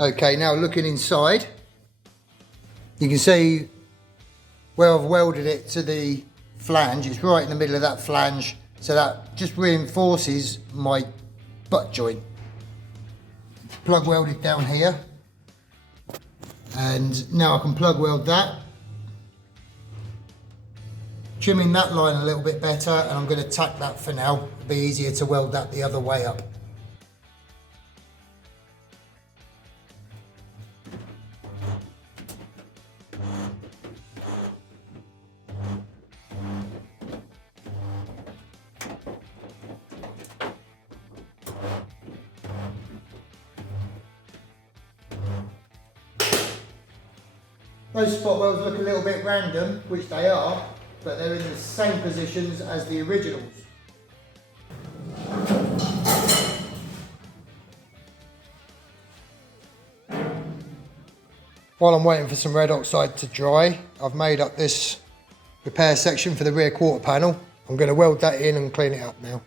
Okay, now looking inside, you can see where I've welded it to the flange. It's right in the middle of that flange, so that just reinforces my butt joint. Plug welded down here, and now I can plug weld that, trimming that line a little bit better, and I'm going to tack that for now. It'll be easier to weld that the other way up. Those spot welds look a little bit random, which they are, but they're in the same positions as the originals. While I'm waiting for some red oxide to dry, I've made up this repair section for the rear quarter panel. I'm going to weld that in and clean it up now.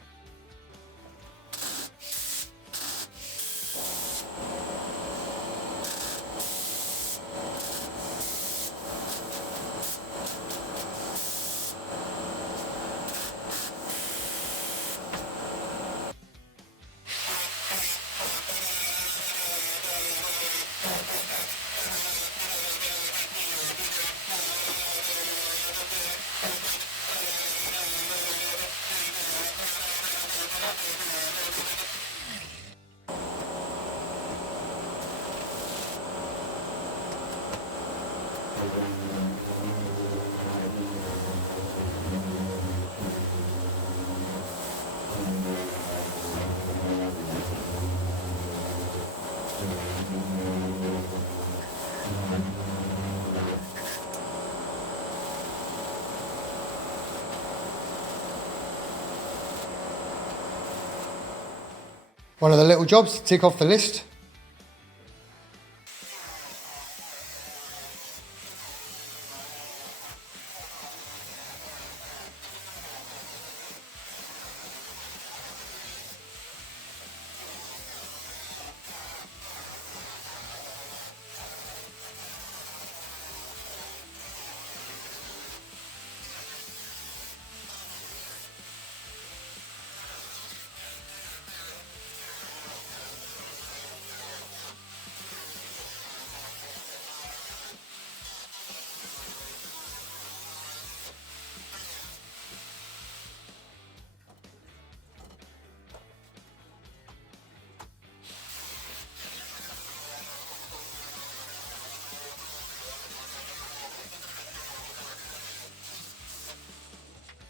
One of the little jobs to tick off the list.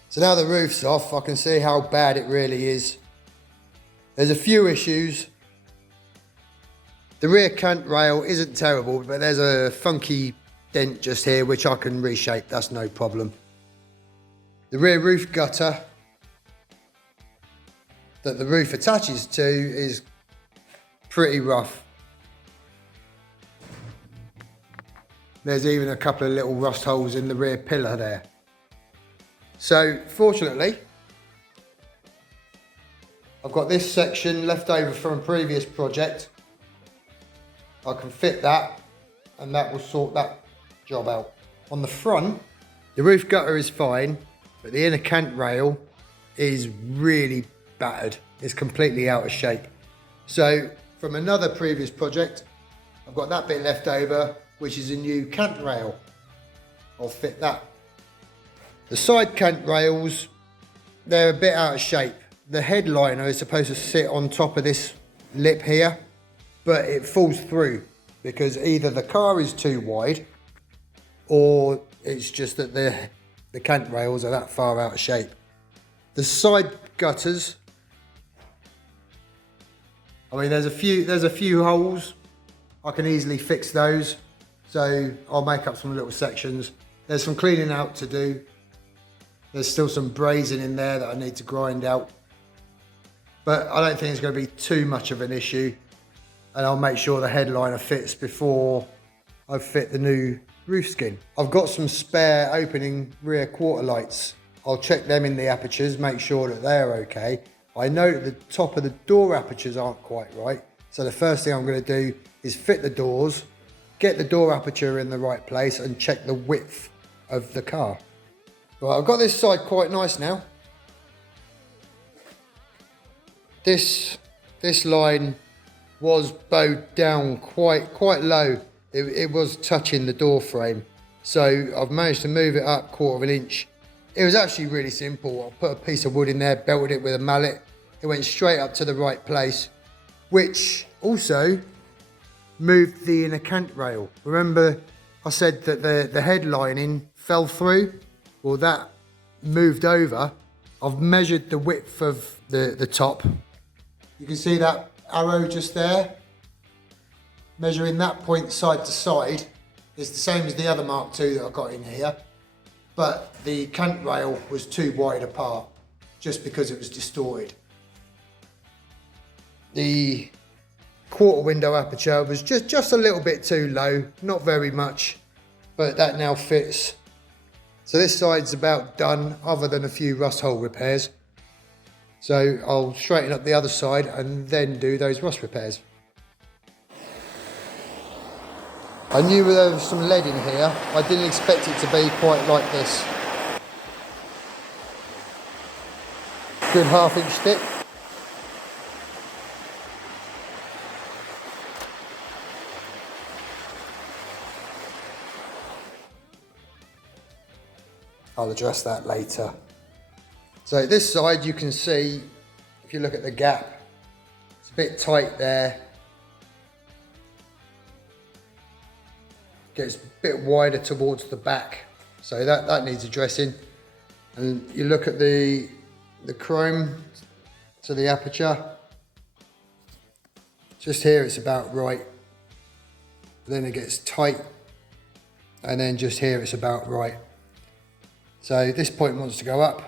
So now the roof's off, I can see how bad it really is. There's a few issues. The rear cant rail isn't terrible, but there's a funky dent just here which I can reshape, that's no problem. The rear roof gutter that the roof attaches to is pretty rough. There's even a couple of little rust holes in the rear pillar there. So fortunately, I've got this section left over from a previous project. I can fit that and that will sort that job out. On the front, the roof gutter is fine, but the inner cant rail is really battered. It's completely out of shape. So from another previous project, I've got that bit left over, which is a new cant rail. I'll fit that. The side cant rails, they're a bit out of shape. The headliner is supposed to sit on top of this lip here, but it falls through because either the car is too wide or it's just that the cant rails are that far out of shape. The side gutters, I mean there's a few holes. I can easily fix those, so I'll make up some little sections. There's some cleaning out to do. There's still some brazing in there that I need to grind out. But I don't think it's going to be too much of an issue. And I'll make sure the headliner fits before I fit the new roof skin. I've got some spare opening rear quarter lights. I'll check them in the apertures, make sure that they're okay. I know that the top of the door apertures aren't quite right. So the first thing I'm going to do is fit the doors, get the door aperture in the right place, and check the width of the car. Right, I've got this side quite nice now. This line was bowed down quite low. It was touching the door frame. So I've managed to move it up 1/4 inch. It was actually really simple. I put a piece of wood in there, belted it with a mallet. It went straight up to the right place, which also moved the inner cant rail. Remember I said that the head lining fell through? Well, that moved over. I've measured the width of the top. You can see that arrow just there. Measuring that point side to side is the same as the other Mark II that I got in here, but the cant rail was too wide apart just because it was distorted. The quarter window aperture was just a little bit too low, not very much, but that now fits. So this side's about done, other than a few rust hole repairs. So I'll straighten up the other side and then do those rust repairs. I knew there was some lead in here. I didn't expect it to be quite like this. Good 1/2 inch thick. I'll address that later. So this side you can see, if you look at the gap, it's a bit tight there. Gets a bit wider towards the back. So that needs addressing. And you look at the chrome to the aperture. Just here it's about right. Then it gets tight. And then just here it's about right. So this point wants to go up.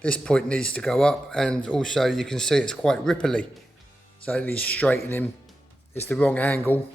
This point needs to go up, and also you can see it's quite ripply. So it needs straightening. It's the wrong angle.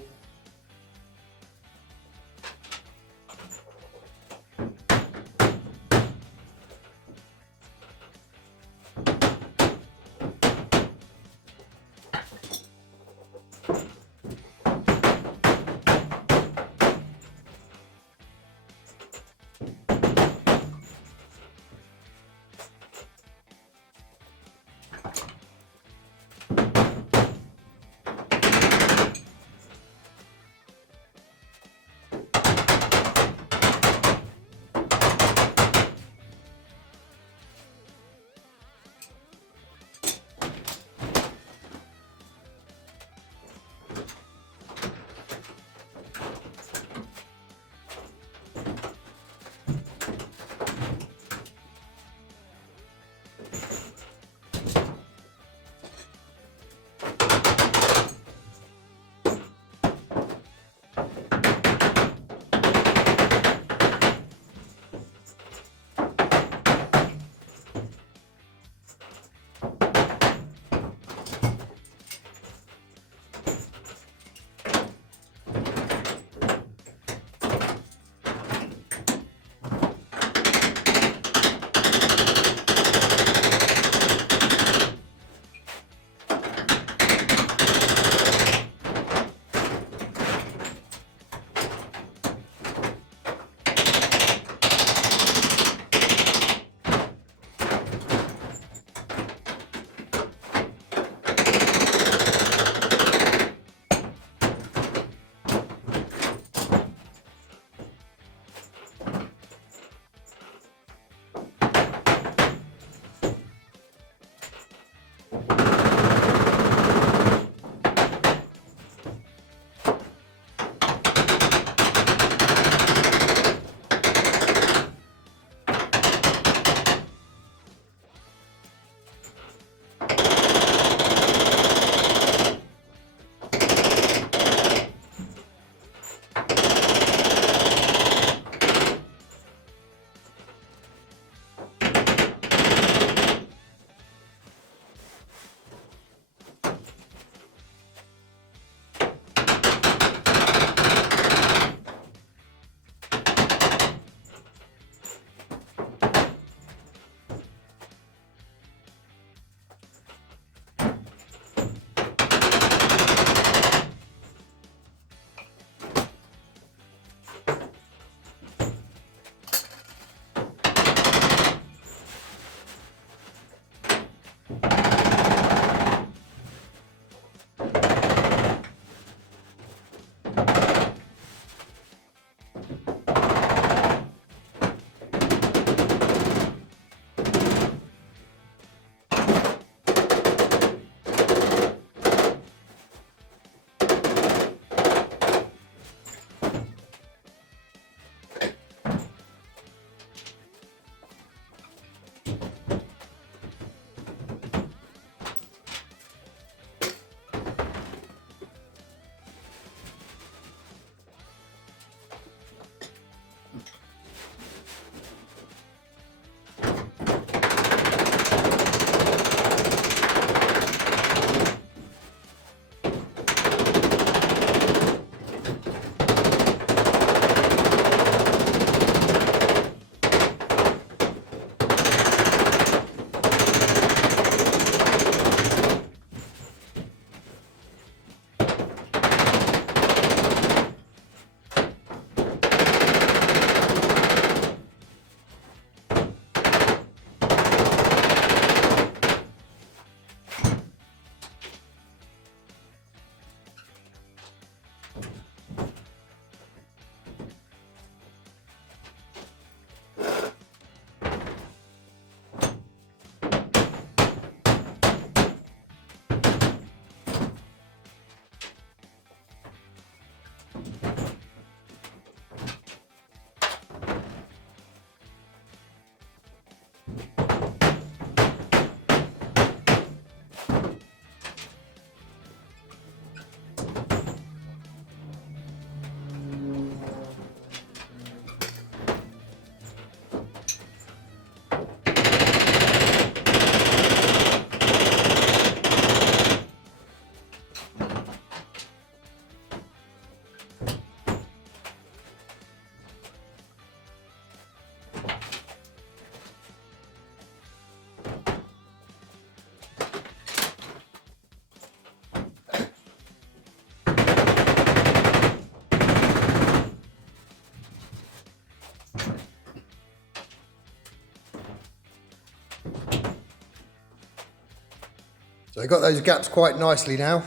So I've got those gaps quite nicely now.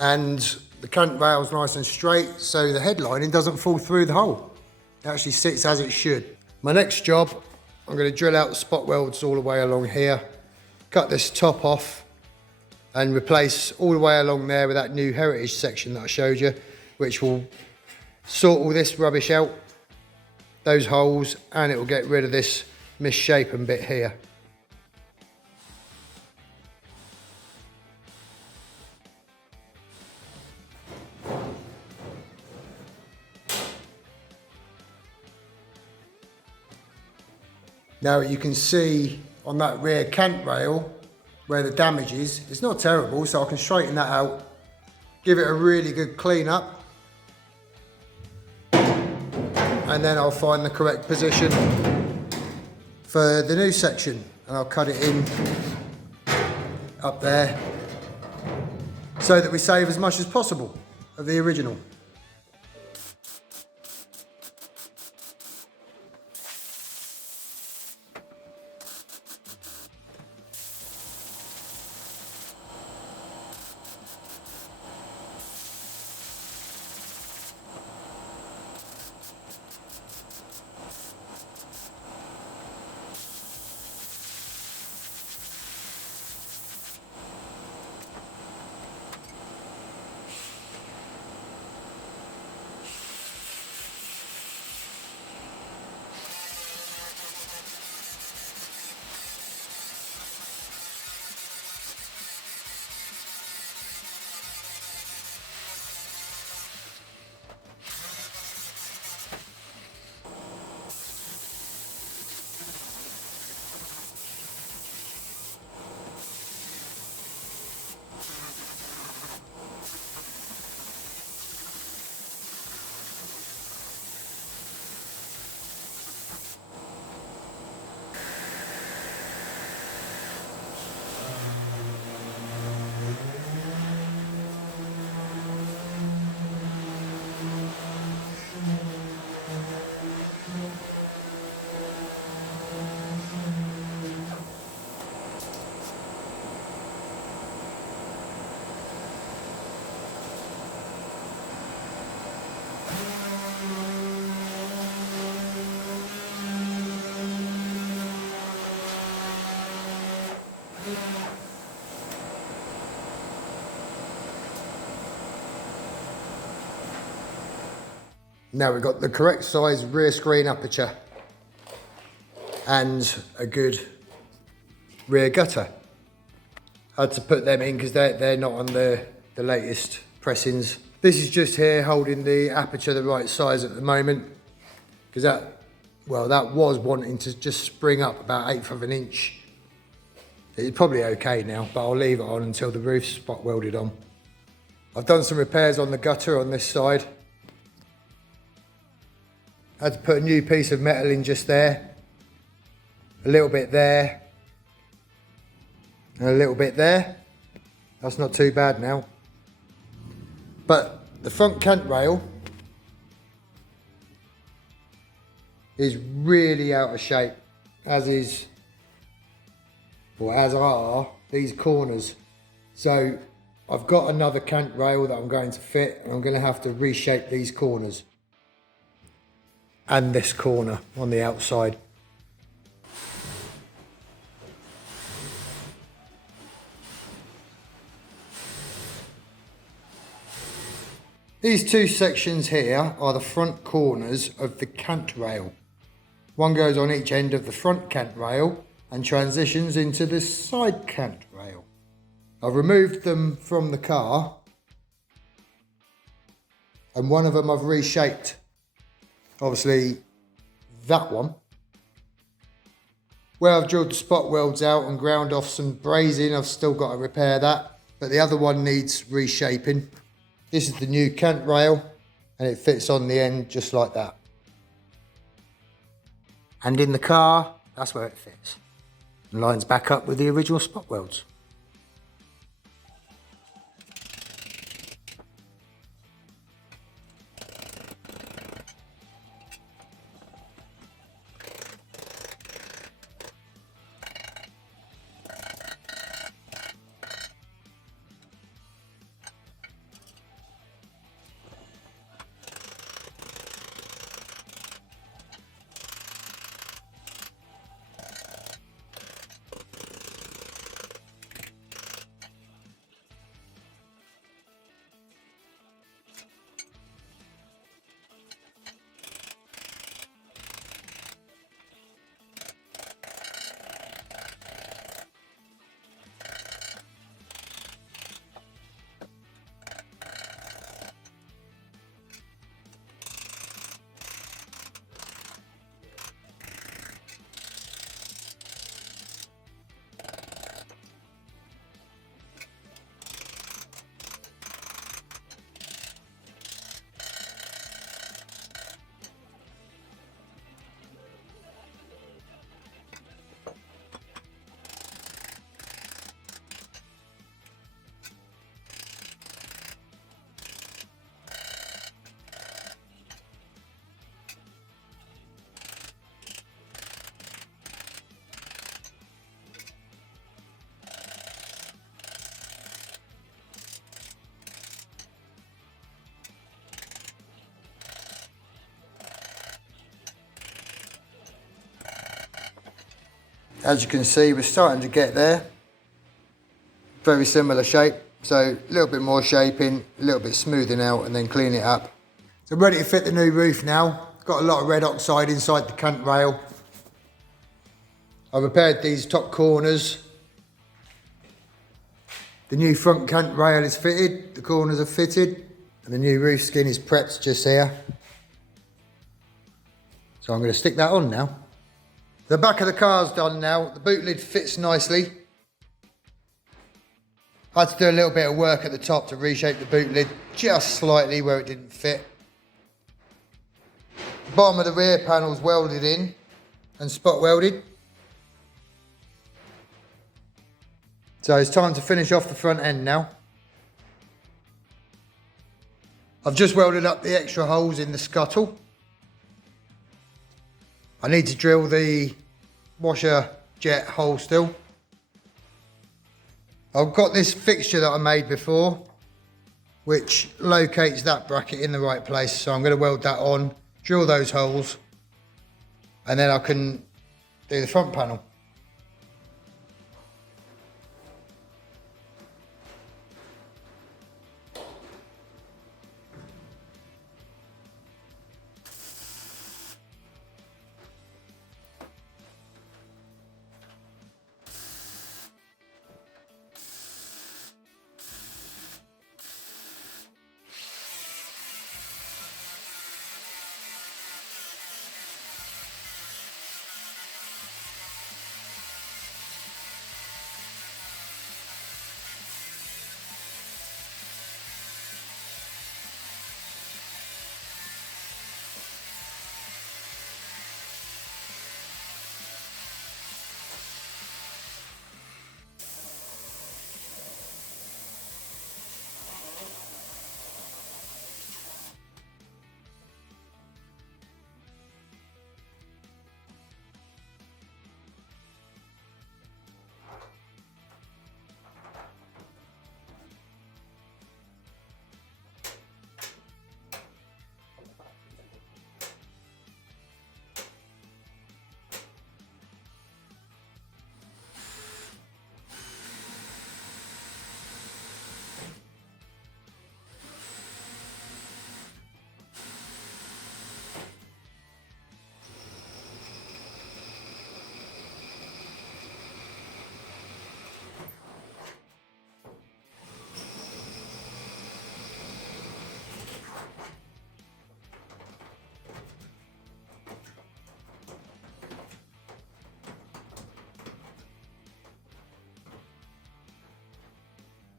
And the cant rail's nice and straight, so the headlining doesn't fall through the hole. It actually sits as it should. My next job, I'm going to drill out the spot welds all the way along here, cut this top off, and replace all the way along there with that new heritage section that I showed you, which will sort all this rubbish out, those holes, and it will get rid of this misshapen bit here. Now you can see on that rear cant rail where the damage is, it's not terrible, so I can straighten that out, give it a really good clean up, and then I'll find the correct position for the new section, and I'll cut it in up there so that we save as much as possible of the original. Now we've got the correct size rear screen aperture and a good rear gutter. I had to put them in because they're not on the latest pressings. This is just here holding the aperture the right size at the moment, because that was wanting to just spring up about 1/8 of an inch. It's probably okay now, but I'll leave it on until the roof's spot welded on. I've done some repairs on the gutter on this side. I had to put a new piece of metal in just there, a little bit there, and a little bit there. That's not too bad now. But the front cant rail is really out of shape, as are these corners. So I've got another cant rail that I'm going to fit, and I'm going to have to reshape these corners and this corner on the outside. These two sections here are the front corners of the cant rail. One goes on each end of the front cant rail and transitions into the side cant rail. I've removed them from the car, and one of them I've reshaped. Obviously that one. Where I've drilled the spot welds out and ground off some brazing, I've still got to repair that, but the other one needs reshaping. This is the new cant rail, and it fits on the end just like that. And in the car, that's where it fits. And lines back up with the original spot welds. As you can see, we're starting to get there. Very similar shape. So a little bit more shaping, a little bit smoothing out, and then clean it up. So I'm ready to fit the new roof now. Got a lot of red oxide inside the cant rail. I've repaired these top corners. The new front cant rail is fitted, the corners are fitted, and the new roof skin is prepped just here. So I'm going to stick that on now. The back of the car's done now. The boot lid fits nicely. I had to do a little bit of work at the top to reshape the boot lid just slightly where it didn't fit. The bottom of the rear panel's welded in and spot welded. So it's time to finish off the front end now. I've just welded up the extra holes in the scuttle. I need to drill the washer jet hole still. I've got this fixture that I made before, which locates that bracket in the right place. So I'm going to weld that on, drill those holes, and then I can do the front panel.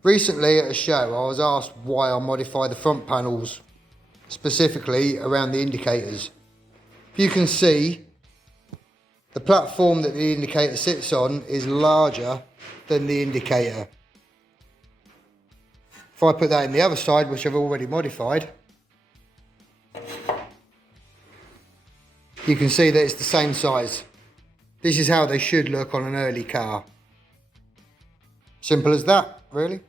Recently at a show, I was asked why I modify the front panels, specifically around the indicators. If you can see, the platform that the indicator sits on is larger than the indicator. If I put that in the other side, which I've already modified, you can see that it's the same size. This is how they should look on an early car. Simple as that, really.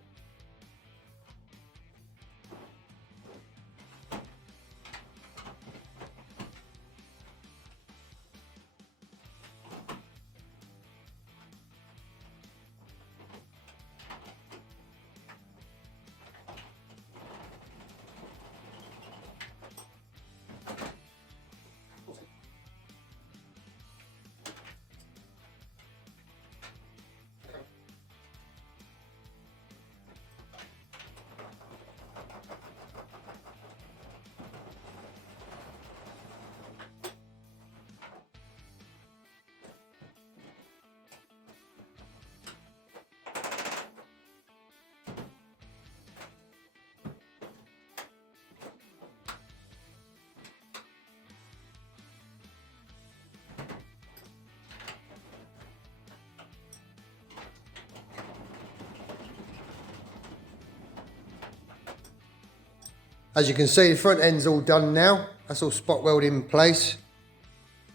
As you can see, the front end's all done now. That's all spot welded in place.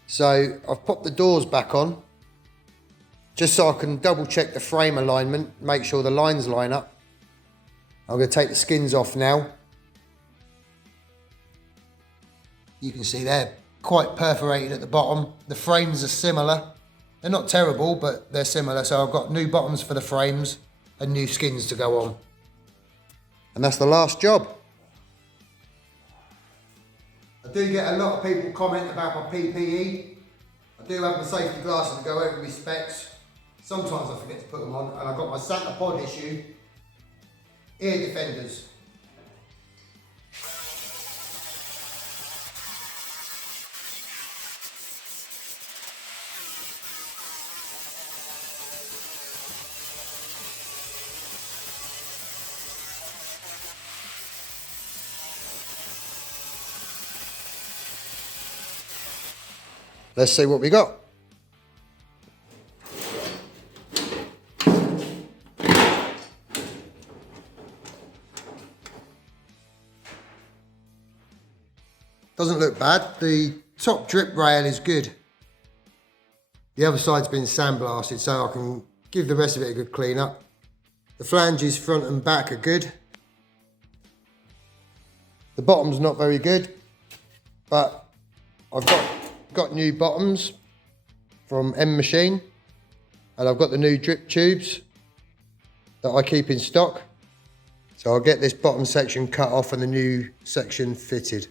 So I've popped the doors back on, just so I can double check the frame alignment, make sure the lines line up. I'm going to take the skins off now. You can see they're quite perforated at the bottom. The frames are similar. They're not terrible, but they're similar. So I've got new bottoms for the frames and new skins to go on. And that's the last job. I do get a lot of people comment about my PPE. I do have my safety glasses to go over my specs. Sometimes I forget to put them on, and I've got my Santa Pod issue ear defenders. Let's see what we got. Doesn't look bad. The top drip rail is good. The other side's been sandblasted, so I can give the rest of it a good clean up. The flanges front and back are good. The bottom's not very good, but I've got new bottoms from M Machine, and I've got the new drip tubes that I keep in stock. So I'll get this bottom section cut off and the new section fitted.